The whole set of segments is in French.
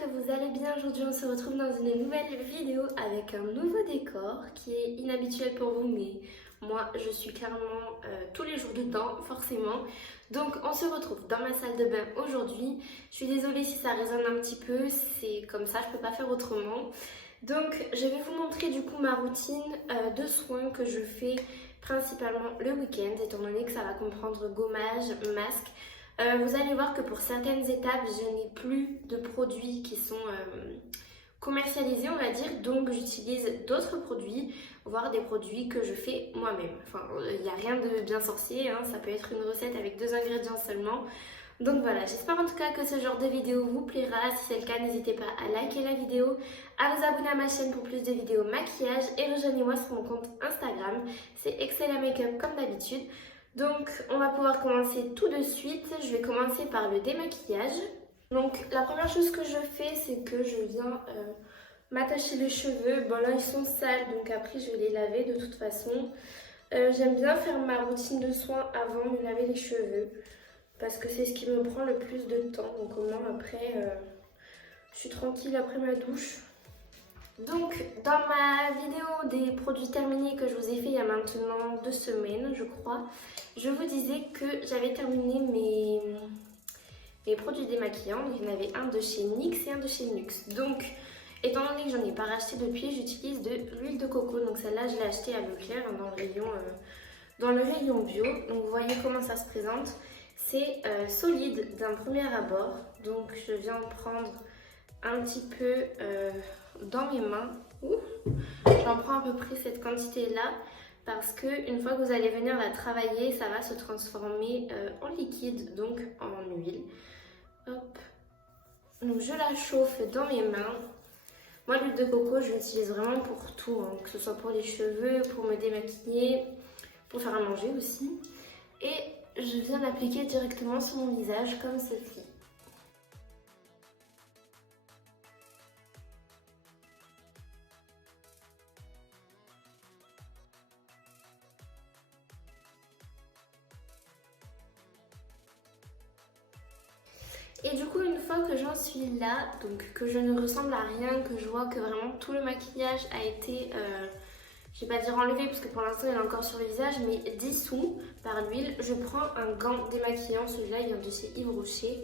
que vous allez bien. Aujourd'hui on se retrouve dans une nouvelle vidéo avec un nouveau décor qui est inhabituel pour vous, mais moi je suis clairement tous les jours dedans forcément. Donc on se retrouve dans ma salle de bain aujourd'hui. Je suis désolée si ça résonne un petit peu, c'est comme ça, je peux pas faire autrement. Donc je vais vous montrer du coup ma routine de soins que je fais principalement le week-end, étant donné que ça va comprendre gommage, masque. Vous allez voir que pour certaines étapes, je n'ai plus de produits qui sont commercialisés, on va dire. Donc, j'utilise d'autres produits, voire des produits que je fais moi-même. Enfin, il n'y a rien de bien sorcier, hein. Ça peut être une recette avec 2 ingrédients seulement. Donc voilà, j'espère en tout cas que ce genre de vidéo vous plaira. Si c'est le cas, n'hésitez pas à liker la vidéo, à vous abonner à ma chaîne pour plus de vidéos maquillage et rejoignez-moi sur mon compte Instagram. C'est Excella Makeup comme d'habitude. Donc on va pouvoir commencer tout de suite. Je vais commencer par le démaquillage. Donc la première chose que je fais, c'est que je viens m'attacher les cheveux. Bon là ils sont sales, donc après je vais les laver de toute façon. J'aime bien faire ma routine de soins avant de laver les cheveux, parce que c'est ce qui me prend le plus de temps. Donc au moins après je suis tranquille après ma douche. Donc dans ma vidéo des produits terminés que je vous ai fait il y a maintenant 2 semaines je crois, je vous disais que j'avais terminé mes produits démaquillants. Il y en avait un de chez NYX et un de chez Nuxe. Donc étant donné que j'en ai pas racheté depuis, j'utilise de l'huile de coco. Donc celle-là je l'ai achetée à Leclerc dans le rayon bio. Donc vous voyez comment ça se présente. C'est solide d'un premier abord. Donc je viens prendre un petit peu dans mes mains. J'en prends à peu près cette quantité là, parce que une fois que vous allez venir la travailler, ça va se transformer en liquide, donc en huile. Hop. Donc je la chauffe dans mes mains. Moi l'huile de coco je l'utilise vraiment pour tout, hein, que ce soit pour les cheveux, pour me démaquiller, pour faire à manger aussi. Et je viens l'appliquer directement sur mon visage comme ceci. Et du coup, une fois que j'en suis là, donc que je ne ressemble à rien, que je vois que vraiment tout le maquillage a été, je vais pas dire enlevé parce que pour l'instant il est encore sur le visage, mais dissous par l'huile, je prends un gant démaquillant, celui-là il vient de chez Yves Rocher,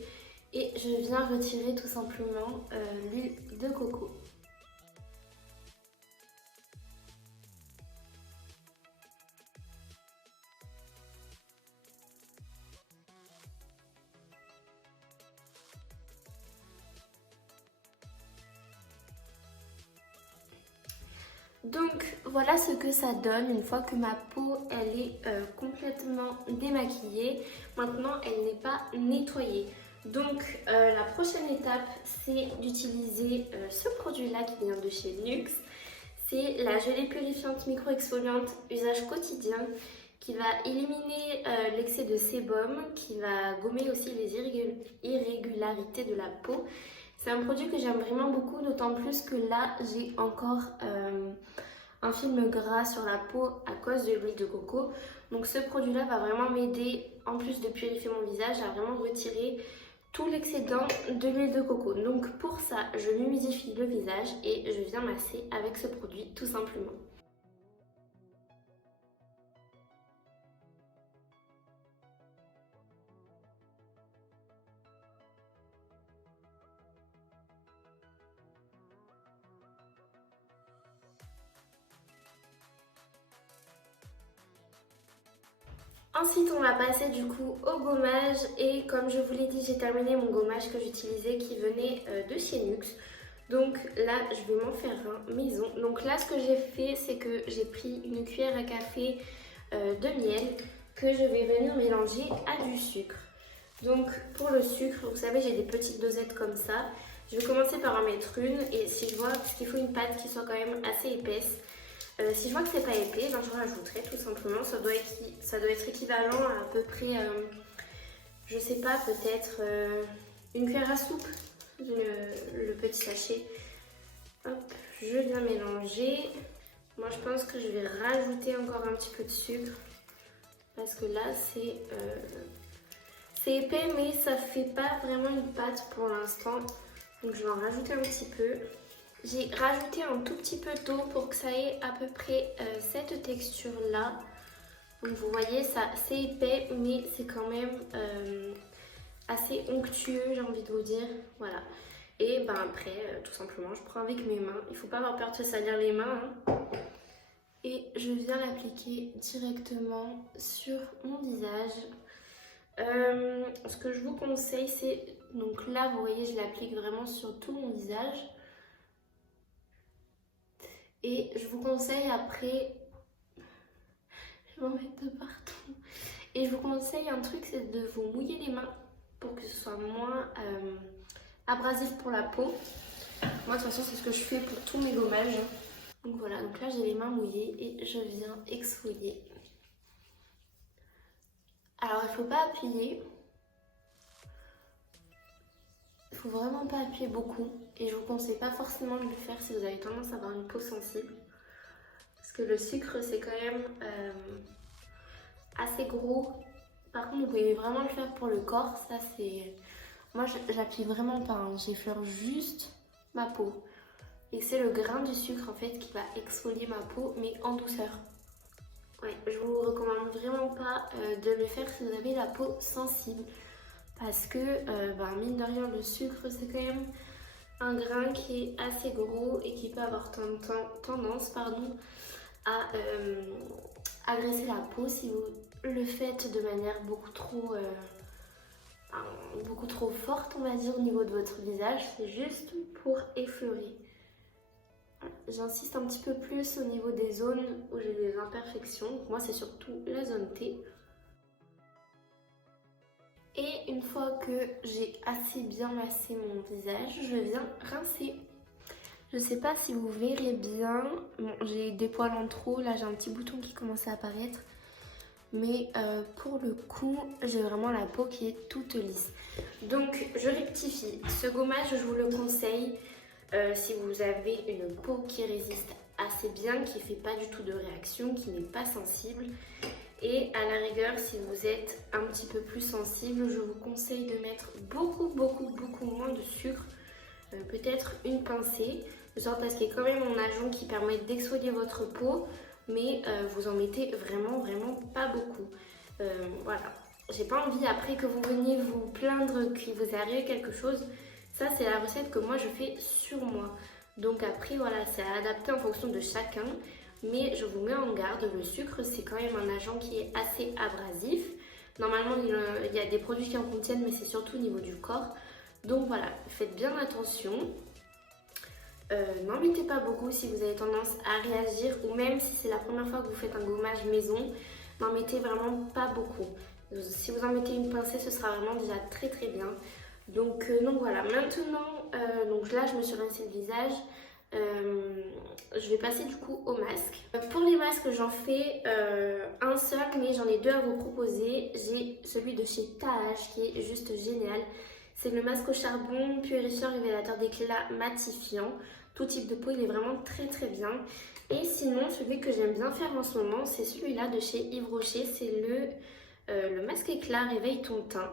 et je viens retirer tout simplement l'huile de coco. Donc voilà ce que ça donne une fois que ma peau elle est complètement démaquillée. Maintenant elle n'est pas nettoyée. Donc la prochaine étape c'est d'utiliser ce produit là qui vient de chez NYX. C'est la gelée purifiante micro-exfoliante usage quotidien qui va éliminer l'excès de sébum, qui va gommer aussi les irrégularités de la peau. C'est un produit que j'aime vraiment beaucoup, d'autant plus que là j'ai encore un film gras sur la peau à cause de l'huile de coco. Donc ce produit là va vraiment m'aider, en plus de purifier mon visage, à vraiment retirer tout l'excédent de l'huile de coco. Donc pour ça je l'humidifie le visage et je viens masser avec ce produit tout simplement. Ensuite, on va passer du coup au gommage et comme je vous l'ai dit, j'ai terminé mon gommage que j'utilisais qui venait de chez NYX. Donc là, je vais m'en faire un maison. Donc là, ce que j'ai fait, c'est que j'ai pris une cuillère à café de miel que je vais venir mélanger à du sucre. Donc pour le sucre, vous savez, j'ai des petites dosettes comme ça. Je vais commencer par en mettre une et si je vois, parce qu'il faut une pâte qui soit quand même assez épaisse. Si je vois que c'est pas épais, ben je rajouterai tout simplement. Ça doit être équivalent à peu près, je sais pas, peut-être une cuillère à soupe, le petit sachet. Hop, je viens mélanger. Moi je pense que je vais rajouter encore un petit peu de sucre parce que là c'est épais mais ça fait pas vraiment une pâte pour l'instant. Donc je vais en rajouter un petit peu. J'ai rajouté un tout petit peu d'eau pour que ça ait à peu près cette texture là. Donc vous voyez, ça c'est épais mais c'est quand même assez onctueux, j'ai envie de vous dire. Voilà. Et ben après, tout simplement, je prends avec mes mains. Il ne faut pas avoir peur de se salir les mains. Hein. Et je viens l'appliquer directement sur mon visage. Ce que je vous conseille, c'est... Donc là, vous voyez, je l'applique vraiment sur tout mon visage. Et je vous conseille après... Je vais m'en mettre de partout. Et je vous conseille un truc, c'est de vous mouiller les mains pour que ce soit moins abrasif pour la peau. Moi, de toute façon, c'est ce que je fais pour tous mes gommages. Donc voilà, donc là, j'ai les mains mouillées et je viens exfolier. Alors, il ne faut pas appuyer. Il ne faut vraiment pas appuyer beaucoup. Et je vous conseille pas forcément de le faire si vous avez tendance à avoir une peau sensible. Parce que le sucre, c'est quand même assez gros. Par contre, vous pouvez vraiment le faire pour le corps. Ça, c'est... Moi, j'appuie vraiment pas. Hein. J'effleure juste ma peau. Et c'est le grain du sucre, en fait, qui va exfolier ma peau, mais en douceur. Ouais, je vous recommande vraiment pas de le faire si vous avez la peau sensible. Parce que, mine de rien, le sucre, c'est quand même un grain qui est assez gros et qui peut avoir tendance à agresser la peau si vous le faites de manière beaucoup trop forte, on va dire, au niveau de votre visage. C'est juste pour effleurer. J'insiste un petit peu plus au niveau des zones où j'ai des imperfections. Moi, c'est surtout la zone T. Et une fois que j'ai assez bien massé mon visage, je viens rincer. Je sais pas si vous verrez bien. Bon, j'ai des poils en trop. Là, j'ai un petit bouton qui commence à apparaître. Mais pour le coup, j'ai vraiment la peau qui est toute lisse. Donc, je rectifie. Ce gommage, je vous le conseille si vous avez une peau qui résiste assez bien, qui ne fait pas du tout de réaction, qui n'est pas sensible. Et à la rigueur, si vous êtes un petit peu plus sensible, je vous conseille de mettre beaucoup moins de sucre. Peut-être une pincée, de sorte à ce qu'il y ait quand même un agent qui permet d'exfolier votre peau, mais vous en mettez vraiment pas beaucoup. Voilà. J'ai pas envie après que vous veniez vous plaindre qu'il vous est arrivé quelque chose. Ça, c'est la recette que moi je fais sur moi. Donc après, voilà, c'est à adapter en fonction de chacun. Mais je vous mets en garde, le sucre, c'est quand même un agent qui est assez abrasif. Normalement, il y a des produits qui en contiennent, mais c'est surtout au niveau du corps. Donc voilà, faites bien attention. N'en mettez pas beaucoup si vous avez tendance à réagir, ou même si c'est la première fois que vous faites un gommage maison, n'en mettez vraiment pas beaucoup. Si vous en mettez une pincée, ce sera vraiment déjà très bien. Donc voilà, maintenant, donc là je me suis rincé le visage. Je vais passer du coup au masque. Pour les masques, j'en fais un seul, mais j'en ai deux à vous proposer. J'ai celui de chez Taage qui est juste génial. C'est le masque au charbon purifiant révélateur d'éclat matifiant. Tout type de peau, il est vraiment très bien. Et sinon, celui que j'aime bien faire en ce moment, c'est celui-là de chez Yves Rocher. C'est le masque éclat réveille ton teint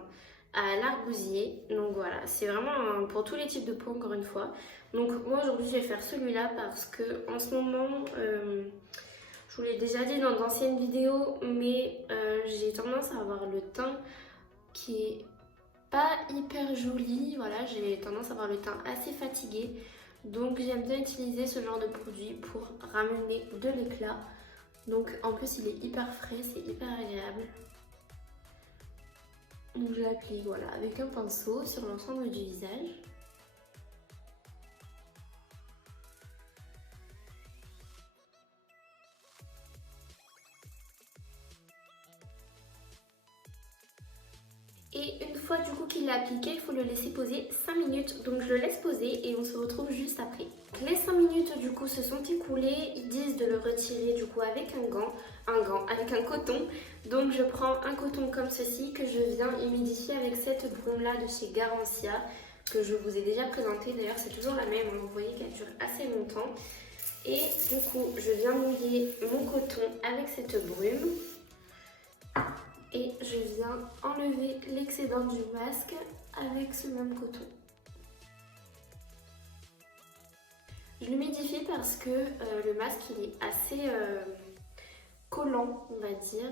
à l'argousier. Donc voilà, c'est vraiment pour tous les types de peau, encore une fois. Donc moi aujourd'hui je vais faire celui-là parce que en ce moment, je vous l'ai déjà dit dans d'anciennes vidéos, mais j'ai tendance à avoir le teint qui est pas hyper joli. Voilà, j'ai tendance à avoir le teint assez fatigué. Donc j'aime bien utiliser ce genre de produit pour ramener de l'éclat. Donc en plus il est hyper frais, c'est hyper agréable. Donc je l'applique voilà, avec un pinceau sur l'ensemble du visage. Et une fois du coup qu'il est appliqué, il faut le laisser poser 5 minutes. Donc je le laisse poser et on se retrouve juste après. Les 5 minutes du coup se sont écoulées. Ils disent de le retirer du coup avec avec un coton. Donc je prends un coton comme ceci que je viens humidifier avec cette brume là de chez Garancia que je vous ai déjà présenté. D'ailleurs c'est toujours la même, vous voyez qu'elle dure assez longtemps. Et du coup je viens mouiller mon coton avec cette brume. Et je viens enlever l'excédent du masque avec ce même coton. Je l'humidifie parce que le masque il est assez collant, on va dire.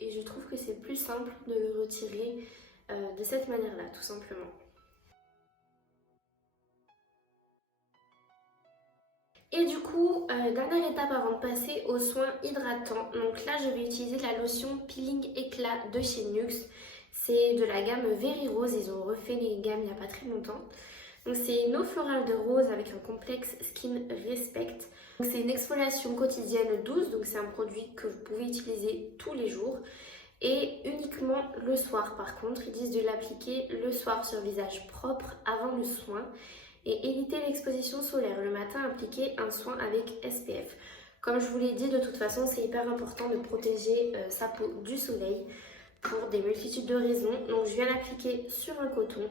Et je trouve que c'est plus simple de le retirer de cette manière-là, tout simplement. Et du coup, dernière étape avant de passer aux soins hydratants. Donc là, je vais utiliser la lotion Peeling Éclat de chez NYX. C'est de la gamme Very Rose, ils ont refait les gammes il n'y a pas très longtemps. Donc c'est une eau florale de rose avec un complexe Skin Respect. C'est une exfoliation quotidienne douce, donc c'est un produit que vous pouvez utiliser tous les jours. Et uniquement le soir par contre, ils disent de l'appliquer le soir sur visage propre avant le soin. Et éviter l'exposition solaire. Le matin, appliquer un soin avec SPF. Comme je vous l'ai dit, de toute façon, c'est hyper important de protéger sa peau du soleil pour des multitudes de raisons. Donc je viens l'appliquer sur un coton.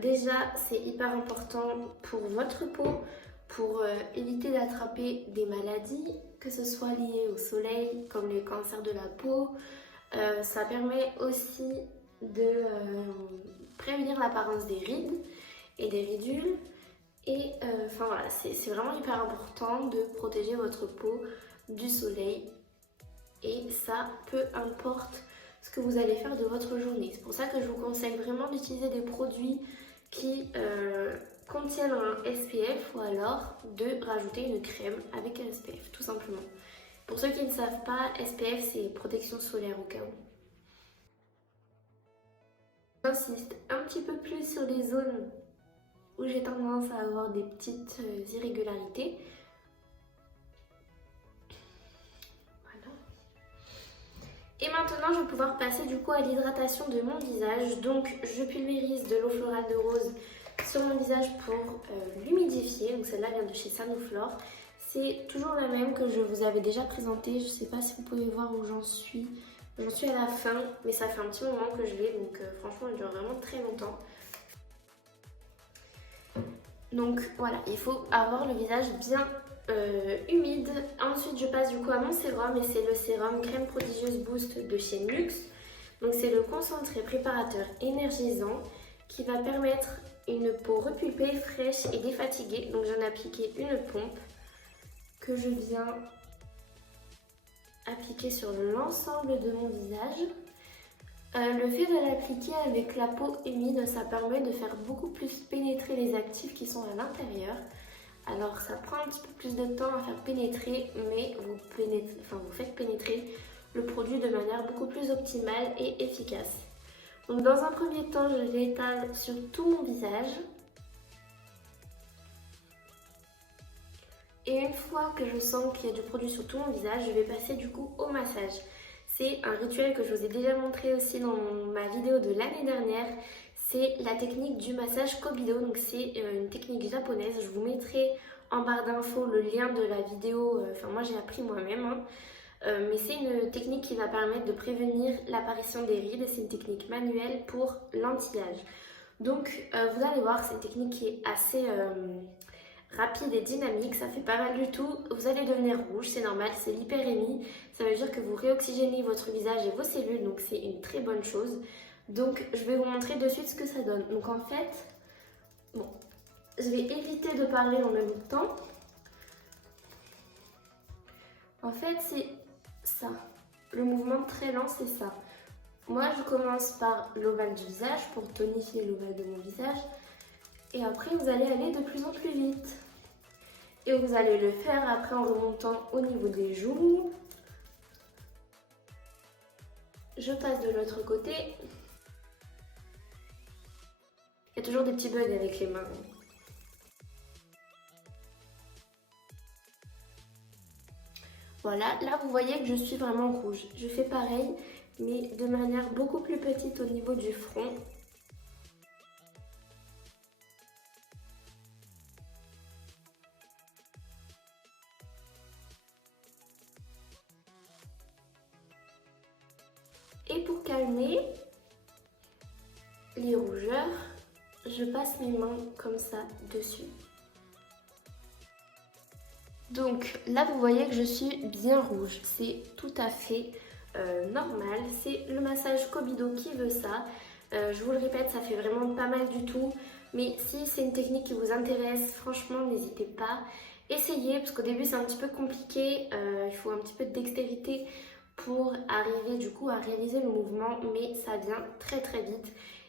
Déjà, c'est hyper important pour votre peau, pour éviter d'attraper des maladies, que ce soit liées au soleil, comme les cancers de la peau. Ça permet aussi de prévenir l'apparence des rides et des ridules. Et enfin voilà, c'est vraiment hyper important de protéger votre peau du soleil. Et ça, peu importe ce que vous allez faire de votre journée. C'est pour ça que je vous conseille vraiment d'utiliser des produits qui contiennent un SPF ou alors de rajouter une crème avec un SPF, tout simplement. Pour ceux qui ne savent pas, SPF c'est protection solaire au cas où. J'insiste un petit peu plus sur les zones où j'ai tendance à avoir des petites irrégularités. Voilà. Et maintenant, je vais pouvoir passer du coup à l'hydratation de mon visage. Donc, je pulvérise de l'eau florale de rose sur mon visage pour l'humidifier. Donc, celle-là vient de chez Sanoflore. C'est toujours la même que je vous avais déjà présentée. Je ne sais pas si vous pouvez voir où j'en suis. J'en suis à la fin, mais ça fait un petit moment que je l'ai. Donc, franchement, elle dure vraiment très longtemps. Donc voilà, il faut avoir le visage bien humide. Ensuite, je passe du coup à mon sérum et c'est le sérum Crème Prodigieuse Boost de chez NYX. Donc c'est le concentré préparateur énergisant qui va permettre une peau repulpée, fraîche et défatiguée. Donc j'en ai appliqué une pompe que je viens appliquer sur l'ensemble de mon visage. Le fait de l'appliquer avec la peau humide, ça permet de faire beaucoup plus pénétrer les actifs qui sont à l'intérieur. Alors ça prend un petit peu plus de temps à faire pénétrer, mais vous faites pénétrer le produit de manière beaucoup plus optimale et efficace. Donc dans un premier temps, je l'étale sur tout mon visage. Et une fois que je sens qu'il y a du produit sur tout mon visage, je vais passer du coup au massage. C'est un rituel que je vous ai déjà montré aussi dans ma vidéo de l'année dernière. C'est la technique du massage Kobido. Donc c'est une technique japonaise. Je vous mettrai en barre d'infos le lien de la vidéo. Enfin moi j'ai appris moi-même. Hein. Mais c'est une technique qui va permettre de prévenir l'apparition des rides. C'est une technique manuelle pour l'anti-âge. Donc vous allez voir, c'est une technique qui est assez rapide et dynamique, ça fait pas mal du tout. Vous allez devenir rouge, c'est normal, c'est l'hyperémie. Ça veut dire que vous réoxygénez votre visage et vos cellules, donc c'est une très bonne chose. Donc je vais vous montrer de suite ce que ça donne. Donc en fait, bon, je vais éviter de parler en même temps. En fait, c'est ça. Le mouvement très lent, c'est ça. Moi, je commence par l'ovale du visage pour tonifier l'ovale de mon visage. Et après, vous allez aller de plus en plus vite. Et vous allez le faire après en remontant au niveau des joues. Je passe de l'autre côté. Il y a toujours des petits bugs avec les mains. Voilà, là vous voyez que je suis vraiment rouge. Je fais pareil, mais de manière beaucoup plus petite au niveau du front. Et pour calmer les rougeurs, je passe mes mains comme ça dessus. Donc là vous voyez que je suis bien rouge, c'est tout à fait normal, c'est le massage Kobido qui veut ça. Je vous le répète, ça fait vraiment pas mal du tout. Mais si c'est une technique qui vous intéresse, franchement, n'hésitez pas. Essayez, parce qu'au début c'est un petit peu compliqué. Il faut un petit peu de dextérité pour arriver du coup à réaliser le mouvement. Mais ça vient très très vite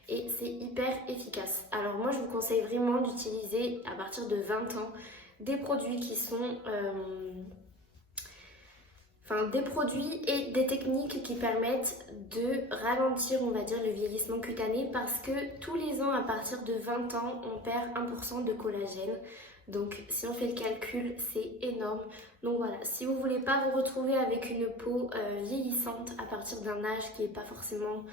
et c'est hyper efficace. Alors moi, je vous conseille vraiment d'utiliser à partir de 20 ans des produits qui sont... des produits et des techniques qui permettent de ralentir, on va dire, le vieillissement cutané parce que tous les ans, à partir de 20 ans, on perd 1% de collagène. Donc, si on fait le calcul, c'est énorme. Donc voilà, si vous voulez pas vous retrouver avec une peau vieillissante à partir d'un âge qui n'est pas forcément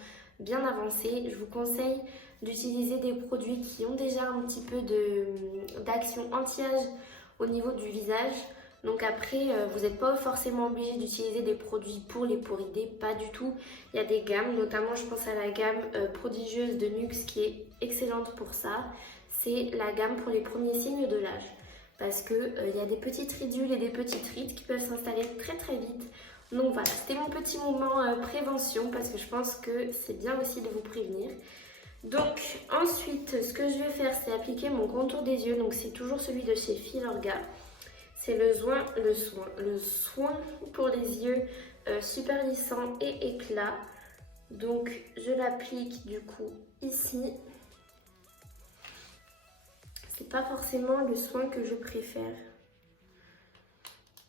bien avancé, je vous conseille d'utiliser des produits qui ont déjà un petit peu d'action anti-âge au niveau du visage. Donc après, vous n'êtes pas forcément obligé d'utiliser des produits pour les peaux ridées, pas du tout. Il y a des gammes, notamment je pense à la gamme prodigieuse de NYX qui est excellente pour ça. C'est la gamme pour les premiers signes de l'âge. Parce qu'il y a des petites ridules et des petites rides qui peuvent s'installer très très vite. Donc voilà, c'était mon petit moment prévention parce que je pense que c'est bien aussi de vous prévenir. Donc ensuite, ce que je vais faire, c'est appliquer mon contour des yeux. Donc c'est toujours celui de chez Filorga. C'est le soin pour les yeux super lissant et éclat. Donc je l'applique du coup ici. C'est pas forcément le soin que je préfère.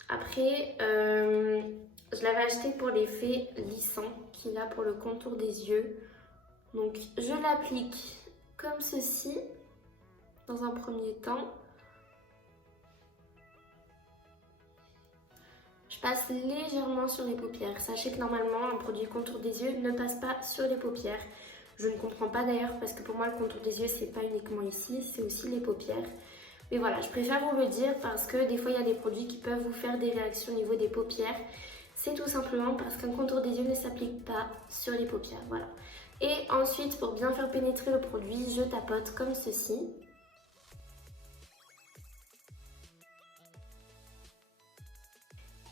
Après, je l'avais acheté pour l'effet lissant qu'il a pour le contour des yeux. Donc je l'applique comme ceci dans un premier temps. Je passe légèrement sur les paupières. Sachez que normalement, un produit contour des yeux ne passe pas sur les paupières. Je ne comprends pas d'ailleurs parce que pour moi, le contour des yeux, c'est pas uniquement ici, c'est aussi les paupières. Mais voilà, je préfère vous le dire parce que des fois, il y a des produits qui peuvent vous faire des réactions au niveau des paupières. C'est tout simplement parce qu'un contour des yeux ne s'applique pas sur les paupières. Voilà. Et ensuite, pour bien faire pénétrer le produit, je tapote comme ceci.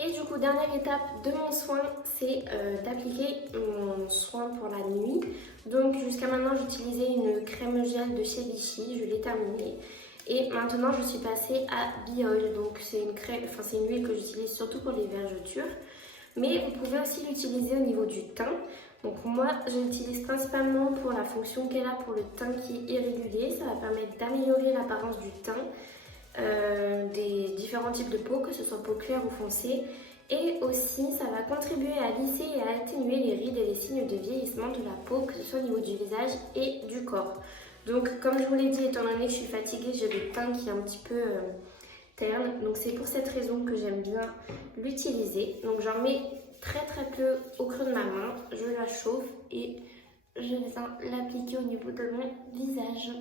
Et du coup, dernière étape de mon soin, c'est d'appliquer mon soin pour la nuit. Donc jusqu'à maintenant, j'utilisais une crème gel de chez Vichy, je l'ai terminée. Et maintenant, je suis passée à Bioil. Donc c'est une crème, c'est une huile que j'utilise surtout pour les vergetures. Mais vous pouvez aussi l'utiliser au niveau du teint. Donc moi, je l'utilise principalement pour la fonction qu'elle a pour le teint qui est irrégulier. Ça va permettre d'améliorer l'apparence du teint. Des différents types de peau, que ce soit peau claire ou foncée. Et aussi, ça va contribuer à lisser et à atténuer les rides et les signes de vieillissement de la peau, que ce soit au niveau du visage et du corps. Donc, comme je vous l'ai dit, étant donné que je suis fatiguée, j'ai le teint qui est un petit peu terne. Donc, c'est pour cette raison que j'aime bien l'utiliser. Donc, j'en mets très très peu au creux de ma main. Je la chauffe et je viens l'appliquer au niveau de mon visage.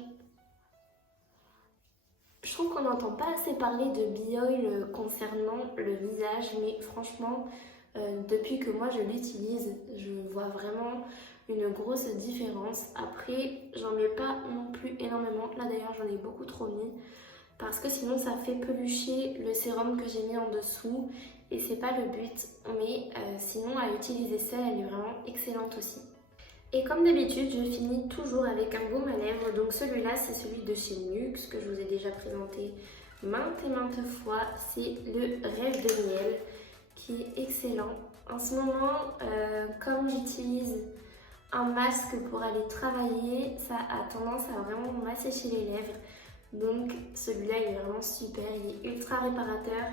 Je trouve qu'on n'entend pas assez parler de Bioil concernant le visage, mais franchement, depuis que moi je l'utilise, je vois vraiment une grosse différence. Après, j'en mets pas non plus énormément. Là d'ailleurs, j'en ai beaucoup trop mis parce que sinon ça fait pelucher le sérum que j'ai mis en dessous et c'est pas le but. Mais sinon, à utiliser seule, elle est vraiment excellente aussi. Et comme d'habitude, je finis toujours avec un baume à lèvres. Donc celui-là, c'est celui de chez NYX que je vous ai déjà présenté maintes et maintes fois. C'est le Rêve de Miel qui est excellent. En ce moment, comme j'utilise un masque pour aller travailler, ça a tendance à vraiment m'assécher les lèvres. Donc celui-là, il est vraiment super. Il est ultra réparateur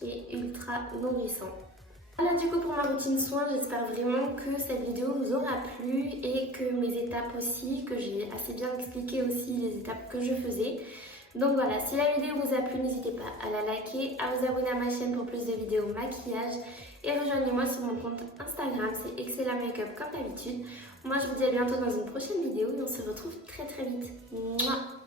et ultra nourrissant. Voilà du coup pour ma routine soin, j'espère vraiment que cette vidéo vous aura plu et que mes étapes aussi, que j'ai assez bien expliqué aussi les étapes que je faisais. Donc voilà, si la vidéo vous a plu, n'hésitez pas à la liker, à vous abonner à ma chaîne pour plus de vidéos maquillage et rejoignez-moi sur mon compte Instagram, c'est Excella Makeup comme d'habitude. Moi je vous dis à bientôt dans une prochaine vidéo et on se retrouve très très vite. Mouah.